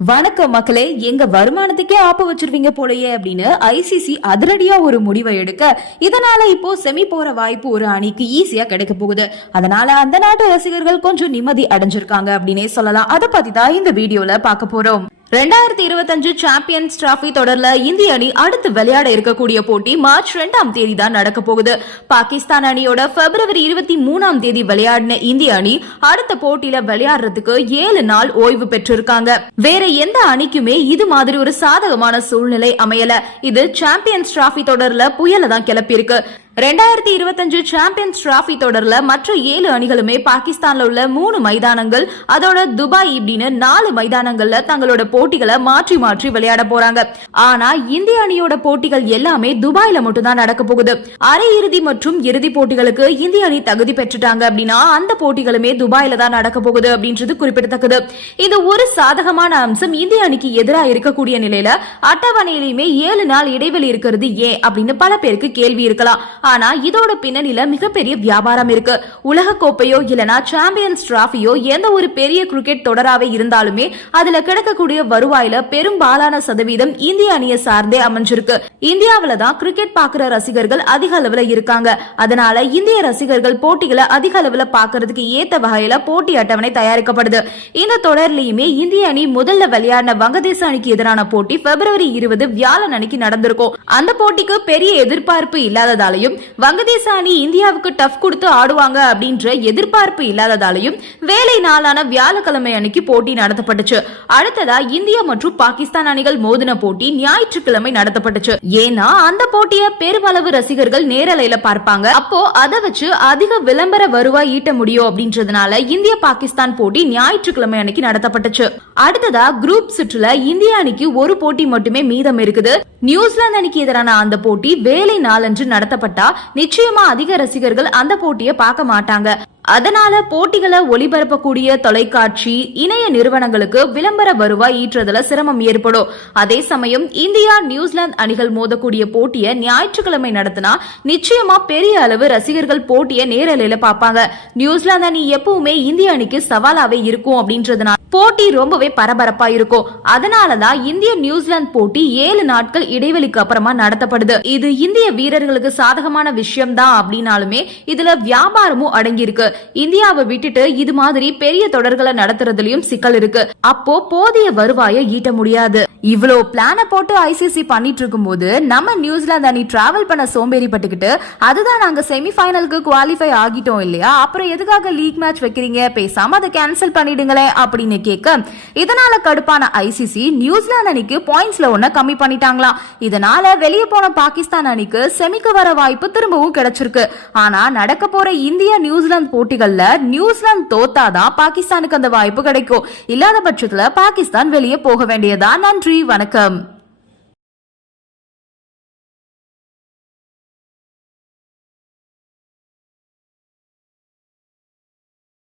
வணக்கம் மக்களே எங்க வருமானத்துக்கே ஆப்பு வச்சிருவீங்க போலயே அப்படின்னு ஐசிசி அதிரடியா ஒரு முடிவை எடுக்க இதனால இப்போ செமி போற வாய்ப்பு ஒரு அணிக்கு ஈஸியா கிடைக்க போகுது. அதனால அந்த நாட்டு ரசிகர்கள் கொஞ்சம் நிம்மதி அடைஞ்சிருக்காங்க அப்படின்னே சொல்லலாம். அதை பத்தி தான் இந்த வீடியோல பார்க்க போறோம். ரெண்டாயிரத்தி இருபத்தஞ்சு சாம்பியன்ஸ் டிராபி தொடர்ல இந்திய அணி அடுத்து விளையாட இருக்கக்கூடிய போட்டி மார்ச் ரெண்டாம் தேதி தான் நடக்க போகுது. பாகிஸ்தான் அணியோட பிப்ரவரி இருபத்தி மூணாம் தேதி விளையாடின இந்திய அணி அடுத்த போட்டியில விளையாடுறதுக்கு ஏழு நாள் ஓய்வு பெற்றிருக்காங்க. வேற எந்த அணிக்குமே இது மாதிரி ஒரு சாதகமான சூழ்நிலை அமையல. இது சாம்பியன்ஸ் டிராபி தொடர்ல புயல தான் கிளப்பியிருக்கு. ரெண்டாயிரத்தி இருபத்தஞ்சு சாம்பியன்ஸ் டிராபி தொடர்ல மற்ற ஏழு அணிகளுமே பாகிஸ்தான்ல உள்ள மூணு மைதானங்கள் அதோட துபாய் இப்படின்னு நாலு மைதானங்கள்ல தங்களோட போட்டிகளை மாற்றி மாற்றி விளையாட போறாங்க. ஆனா இந்திய அணியோட போட்டிகள் எல்லாமே துபாயில மட்டும்தான் நடக்க போகுது. அரை இறுதி மற்றும் இறுதி போட்டிகளுக்கு இந்திய அணி தகுதி பெற்றுட்டாங்க அப்படின்னா அந்த போட்டிகளுமே துபாயில தான் நடக்க போகுது அப்படின்றது குறிப்பிடத்தக்கது. இது ஒரு சாதகமான அம்சம் இந்திய அணிக்கு எதிராக இருக்கக்கூடிய நிலையில அட்டவணையிலுமே ஏழு நாள் இடைவெளி இருக்கிறது ஏன் அப்படின்னு பல பேருக்கு கேள்வி இருக்கலாம். ஆனா இதோட பின்னணியில மிகப்பெரிய வியாபாரம் இருக்கு. உலக கோப்பையோ இல்லனா சாம்பியன்ஸ் டிராஃபியோ எந்த ஒரு பெரிய கிரிக்கெட் தொடராவே இருந்தாலுமே அதுல கிடைக்கக்கூடிய வருவாயில பெரும்பாலான சதவீதம் இந்திய அணியை சார்ந்தே அமைஞ்சிருக்கு. இந்தியாவில தான் கிரிக்கெட் பாக்குற ரசிகர்கள் அதிக அளவுல இருக்காங்க. அதனால இந்திய ரசிகர்கள் போட்டிகளை அதிக அளவுல பாக்குறதுக்கு ஏத்த வகையில போட்டி அட்டவணை தயாரிக்கப்படுது. இந்த தொடர்லயுமே இந்திய அணி முதல்ல விளையாடின வங்கதேச அணிக்கு எதிரான போட்டி பிப்ரவரி இருபது வியாழன் அன்னைக்கு நடந்திருக்கும். அந்த போட்டிக்கு பெரிய எதிர்பார்ப்பு இல்லாததாலையும் வங்கதேச அணி இந்தியாவுக்கு டஃப் கொடுத்து ஆடுவாங்க அப்படின்ற எதிர்பார்ப்பு இல்லாததாலையும் வேலை நாளான வியாழக்கிழமை அன்னைக்கு போட்டி நடத்தப்பட்டுச்சு. அடுத்ததா இந்தியா மற்றும் பாகிஸ்தான் அணிகள் மோதின போட்டி ஞாயிற்றுக்கிழமை நடத்தப்பட்டுச்சு. ஏன்னா அந்த போட்டிய பெருமளவு ரசிகர்கள் நேரலையில பார்ப்பாங்க. அப்போ அதை வச்சு அதிக விளம்பர வருவாய் ஈட்ட முடியும் அப்படின்றதுனால இந்திய பாகிஸ்தான் போட்டி ஞாயிற்றுக்கிழமை அன்னைக்கு நடத்தப்பட்டுச்சு. அடுத்ததா குரூப் சுற்றுல இந்திய அணிக்கு ஒரு போட்டி மட்டுமே மீதம் இருக்குது. நியூசிலாந்து அணிக்கு எதிரான அந்த போட்டி வேலை நாளன்று நடத்தப்பட்டா நிச்சயமா அதிக ரசிகர்கள் அந்த போட்டியை பார்க்க மாட்டாங்க. அதனால போட்டிகளை ஒளிபரப்பக்கூடிய தொலைக்காட்சி இணைய நிறுவனங்களுக்கு விளம்பர வருவாய் ஈற்றுறதுல சிரமம் ஏற்படும். அதே சமயம் இந்தியா நியூசிலாந்து அணிகள் மோதக்கூடிய போட்டியை ஞாயிற்றுக்கிழமை நடத்தினா நிச்சயமா பெரிய அளவு ரசிகர்கள் போட்டியை நேரலையில பார்ப்பாங்க. நியூசிலாந்து அணி எப்பவுமே இந்திய அணிக்கு சவாலாவே இருக்கும் அப்படின்றதுனால போட்டி ரொம்பவே பரபரப்பா இருக்கும். அதனாலதான் இந்திய நியூசிலாந்து போட்டி ஏழு நாட்கள் இடைவெளிக்கு அப்புறமா நடத்தப்படுது. இது இந்திய வீரர்களுக்கு சாதகமான விஷயம் தான் அப்படின்னாலுமே இதுல வியாபாரமும் அடங்கியிருக்கு. இந்தியாவை விட்டுட்டு இது மாதிரி பெரிய தொடர்களை நடத்துறதுலயும் சிக்கல் இருக்கு. அப்போ போதிய வருவாயை ஈட்ட முடியாது. இவ்வளோ பிளான போட்டு ஐசிசி பண்ணிட்டு இருக்கும்போது நம்ம நியூசிலாந்து அணி டிராவல் பண்ண சோம்பேறி பட்டுக்கிட்டு அதுதான் நாங்க செமிஃபைனலுக்கு குவாலிஃபை ஆகிட்டோம் இல்லையா? அப்புறம் எதுக்காக லீக் மேட்ச் வைக்கிறீங்க? பேசாம அதை கேன்சல் பண்ணிடுங்களேன் அப்படின்னு கேட்க இதனால கடுப்பான ஐசிசி நியூசிலாந்து அணிக்கு பாயிண்ட்ஸ்ல ஒன்ன கம்மி பண்ணிட்டாங்களாம் இதனால வெளியே போன பாகிஸ்தான் அணிக்கு செமிக்கு வர வாய்ப்பு திரும்பவும் கிடைச்சிருக்கு. ஆனா நடக்க போற இந்தியா நியூசிலாந்து போட்டிகள்ல நியூசிலாந்து தோத்தாதான் பாகிஸ்தானுக்கு அந்த வாய்ப்பு கிடைக்கும். இல்லாத பட்சத்துல பாகிஸ்தான் வெளியே போக வேண்டியதா நன்றி வணக்கம்.